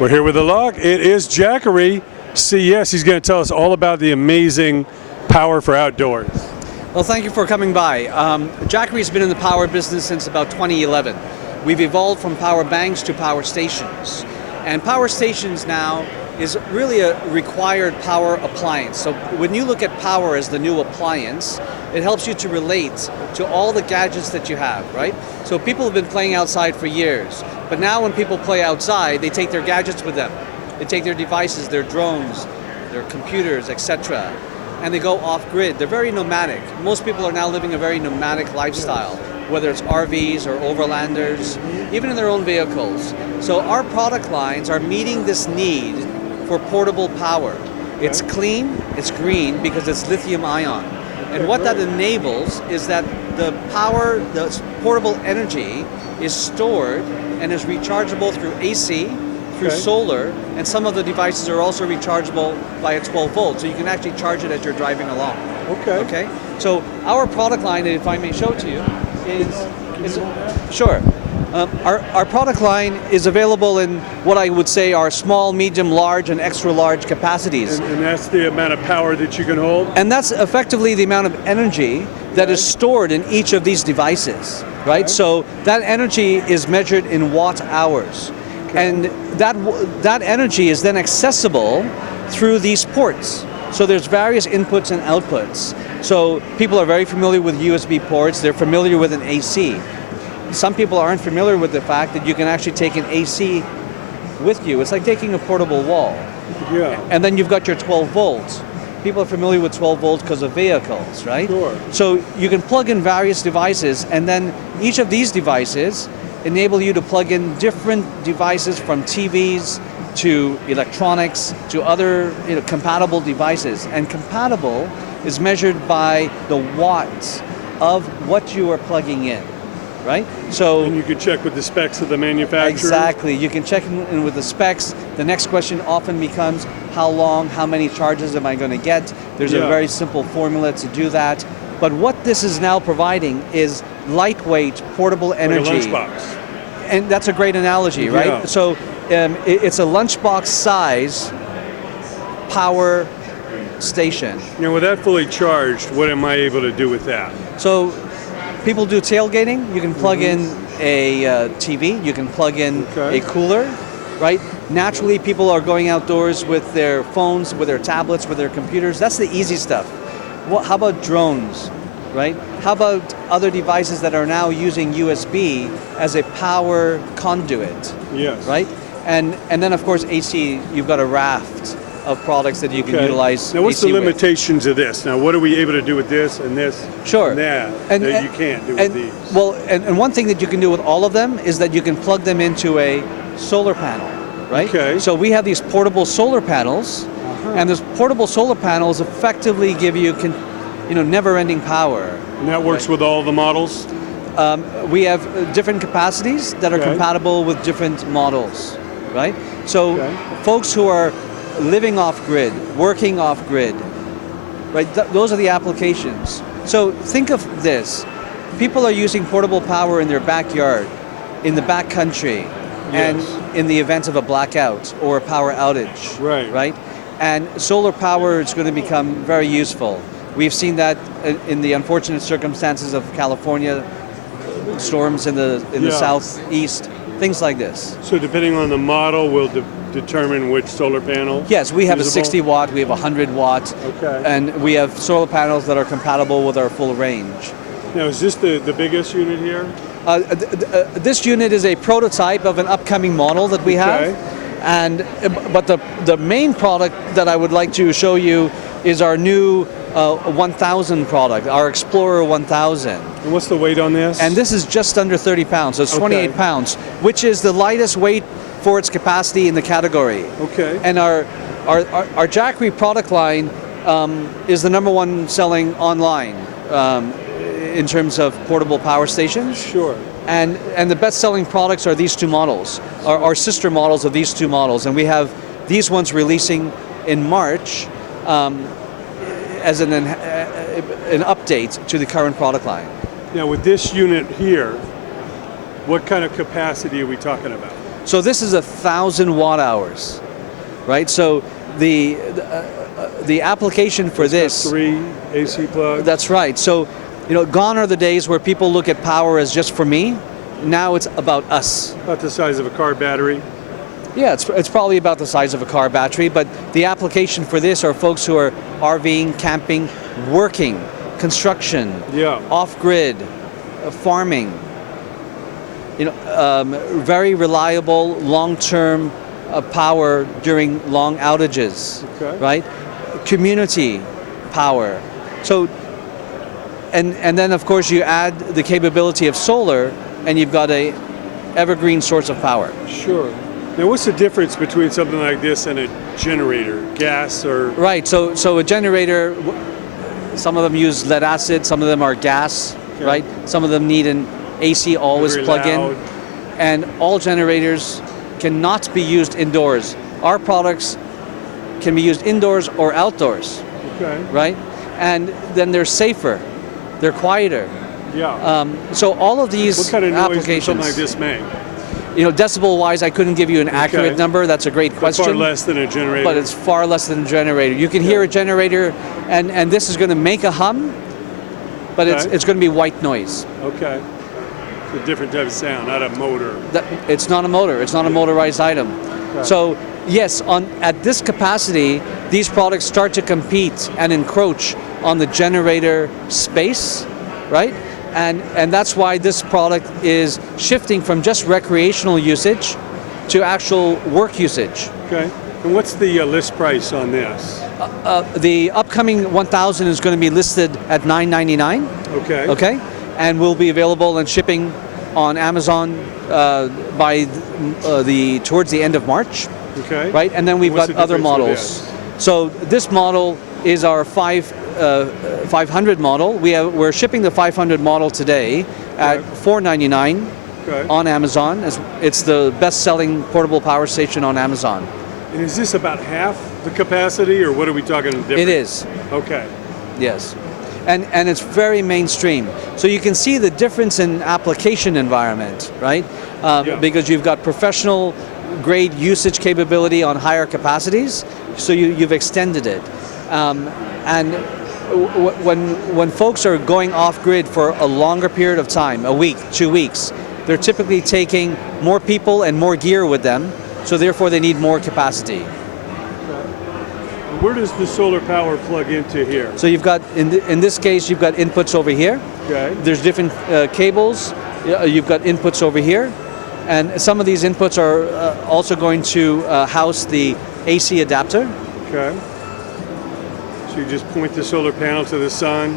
We're here with the log. It is Jackery, CES. He's going to tell us all about the amazing power for outdoors. Well, thank you for coming by. Jackery's been in the power business since about 2011. We've evolved from power banks to power stations. And power stations now is really a required power appliance. So when you look at power as the new appliance, it helps you to relate to all the gadgets that you have, right? So people have been playing outside for years, but now when people play outside, they take their gadgets with them. They take their devices, their drones, their computers, etc., and they go off-grid. They're very nomadic. Most people are now living a very nomadic lifestyle, whether it's RVs or overlanders, even in their own vehicles. So our product lines are meeting this need for portable power. It's clean, it's green, because it's lithium ion. And what that enables is that the power, the portable energy is stored and is rechargeable through AC, through solar, and some of the devices are also rechargeable via 12 volts, so you can actually charge it as you're driving along. Okay. So our product line, if I may show it to you, is sure. Our product line is available in what I would say are small, medium, large, and extra large capacities. And that's the amount of power that you can hold? And that's effectively the amount of energy that is stored in each of these devices, right? So that energy is measured in watt hours. And that energy is then accessible through these ports. So there's various inputs and outputs. So people are very familiar with USB ports, they're familiar with an AC. Some people aren't familiar with the fact that you can actually take an AC with you. It's like taking a portable wall. Yeah. And then you've got your 12 volts. People are familiar with 12 volts because of vehicles, right? Sure. So you can plug in various devices, and then each of these devices enable you to plug in different devices, from TVs to electronics to other compatible devices. And compatible is measured by the watts of what you are plugging in. Right? So, and you can check with the specs of the manufacturer? Exactly. You can check in with the specs. The next question often becomes, how long, how many charges am I going to get? There's a very simple formula to do that. But what this is now providing is lightweight, portable energy. Like a lunchbox. And that's a great analogy, right? Yeah. So it's a lunchbox size power station. Now, with that fully charged, what am I able to do with that? So people do tailgating. You can plug in a TV, you can plug in a cooler, right? Naturally, people are going outdoors with their phones, with their tablets, with their computers. That's the easy stuff. How about drones, right? How about other devices that are now using USB as a power conduit? Yes. Right? And then, of course, AC, you've got a raft of products that you can utilize. Now, what's AC the limitations of this? Now, what are we able to do with this and this and that that you can't do with these? Well, and one thing that you can do with all of them is that you can plug them into a solar panel, right? Okay. So we have these portable solar panels, and those portable solar panels effectively give you, never-ending power. And that works with all the models? We have different capacities that are compatible with different models, right? So folks who are living off-grid, working off-grid, right? Those are the applications. So think of this. People are using portable power in their backyard, in the backcountry, and in the event of a blackout or a power outage, right? And solar power is going to become very useful. We've seen that in the unfortunate circumstances of California, storms in the southeast, things like this. So depending on the model, we'll determine which solar panel? Yes, we have a 60 watt, we have a 100 watt, and we have solar panels that are compatible with our full range. Now, is this the biggest unit here? This unit is a prototype of an upcoming model that we have, but the main product that I would like to show you is our new 1000 product, our Explorer 1000. And what's the weight on this? And this is just under 30 pounds, so it's 28 pounds, which is the lightest weight for its capacity in the category. And our Jackery product line is the #1 selling online in terms of portable power stations. Sure. And the best-selling products are these two models, our sister models of these two models, and we have these ones releasing in March as an update to the current product line. Now, with this unit here, what kind of capacity are we talking about? So this is 1,000 watt hours, right? So the application for this. 3 AC plugs. That's right. So, gone are the days where people look at power as just for me. Now it's about us. About the size of a car battery. Yeah, it's probably about the size of a car battery, but the application for this are folks who are RVing, camping, working, construction, Yeah. off-grid, farming. Very reliable, long-term power during long outages, Okay. right? Community power. So, and then of course you add the capability of solar, and you've got a evergreen source of power. Sure. Now, what's the difference between something like this and a generator? Gas or? Right. So a generator, some of them use lead acid, some of them are gas, Okay. right? Some of them need an AC always Very plug loud. in, and all generators cannot be used indoors. Our products can be used indoors or outdoors, Okay. right? And then they're safer, they're quieter. Yeah. So all of these What kind of noise does applications, something like this make? decibel-wise, I couldn't give you an accurate Okay. number. That's a great question. Far less than a generator. But it's far less than a generator. You can hear a generator, and this is going to make a hum, but Okay. it's going to be white noise. Okay. It's a different type of sound, not a motor. It's not a motor. It's not a motorized item. Okay. So yes, at this capacity, these products start to compete and encroach on the generator space, right? And that's why this product is shifting from just recreational usage to actual work usage. Okay. And what's the list price on this? The upcoming 1000 is going to be listed at $999. Okay. Okay, and will be available and shipping on Amazon by towards the end of March. Okay. Right, and then we've What's got the other difference with models. this? So this model is our 500 model. We're shipping the 500 model today at Okay. $499 Okay. on Amazon. It's the best-selling portable power station on Amazon. And is this about half the capacity, or what are we talking different? It is. Okay. Yes, and it's very mainstream. So you can see the difference in application environment, right? Yeah. Because you've got professional grade usage capability on higher capacities, so you've extended it. And when folks are going off grid for a longer period of time, a week, 2 weeks, they're typically taking more people and more gear with them, so therefore they need more capacity. Where does the solar power plug into here? So you've got, in this case, you've got inputs over here. Okay. There's different cables. You've got inputs over here. And some of these inputs are also going to house the AC adapter. Okay. So you just point the solar panel to the sun.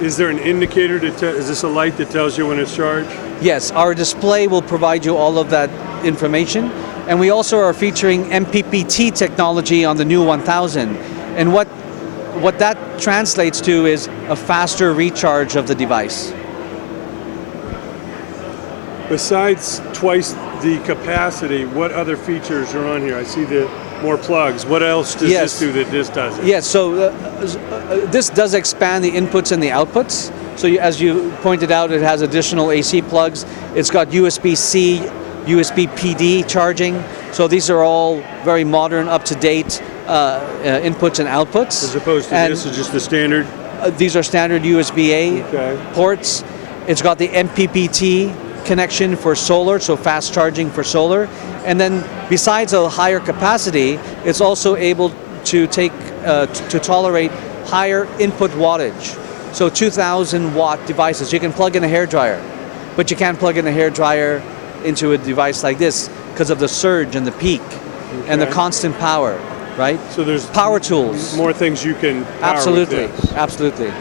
Is there an indicator is this a light that tells you when it's charged? Yes, our display will provide you all of that information. And we also are featuring MPPT technology on the new 1000. And what that translates to is a faster recharge of the device. Besides twice the capacity, what other features are on here? I see the more plugs. What else does Yes. this do that this doesn't? Yes, so this does expand the inputs and the outputs. So as you pointed out, it has additional AC plugs. It's got USB-C, USB PD charging. So these are all very modern, up-to-date inputs and outputs. As opposed to this is just the standard? These are standard USB-A Okay. ports. It's got the MPPT connection for solar, so fast charging for solar. And then besides a higher capacity, it's also able to to tolerate higher input wattage. So 2,000 watt devices. You can plug in a hairdryer, but you can't plug in a hairdryer into a device like this because of the surge and the peak and the Okay. constant power, right? So there's Power tools. more things you can power Absolutely, with this. absolutely.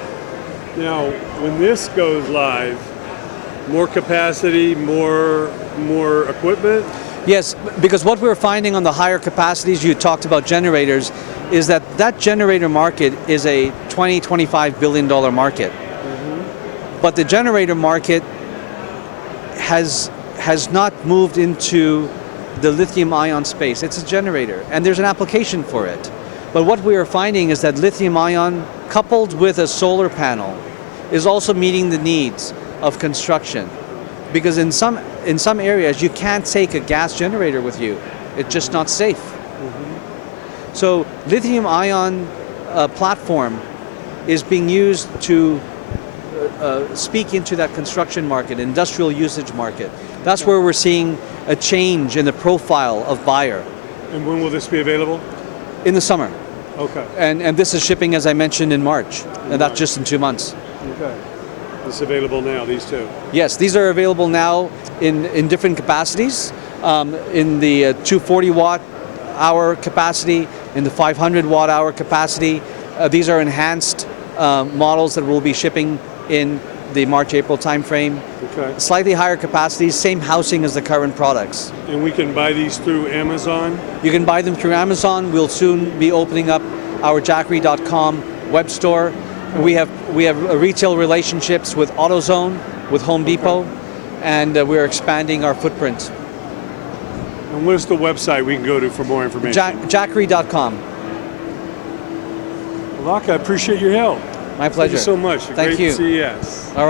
Now, when this goes live, more capacity, more equipment? Yes, because what we're finding on the higher capacities, you talked about generators, is that generator market is a $20-25 billion market. But the generator market has not moved into the lithium-ion space. It's a generator, and there's an application for it. But what we are finding is that lithium-ion, coupled with a solar panel, is also meeting the needs of construction. Because in some in some areas you can't take a gas generator with you. It's just not safe. So lithium-ion platform is being used to speak into that construction market, industrial usage market. That's where we're seeing a change in the profile of buyer. And when will this be available? In the summer. Okay. And this is shipping, as I mentioned, in March. And that's just in 2 months. Okay. It's available now, these two. Yes, these are available now in different capacities. In the 240 watt hour capacity, in the 500 watt hour capacity. These are enhanced models that will be shipping in the March-April timeframe. Okay. Slightly higher capacities, same housing as the current products. And we can buy these through Amazon? You can buy them through Amazon. We'll soon be opening up our JACKERY.com web store. We have retail relationships with AutoZone, with Home Depot, and we're expanding our footprint. And what's the website we can go to for more information? JACKERY.com. Locke, I appreciate your help. My pleasure. Thank you so much. Thank Great you. CES. All right.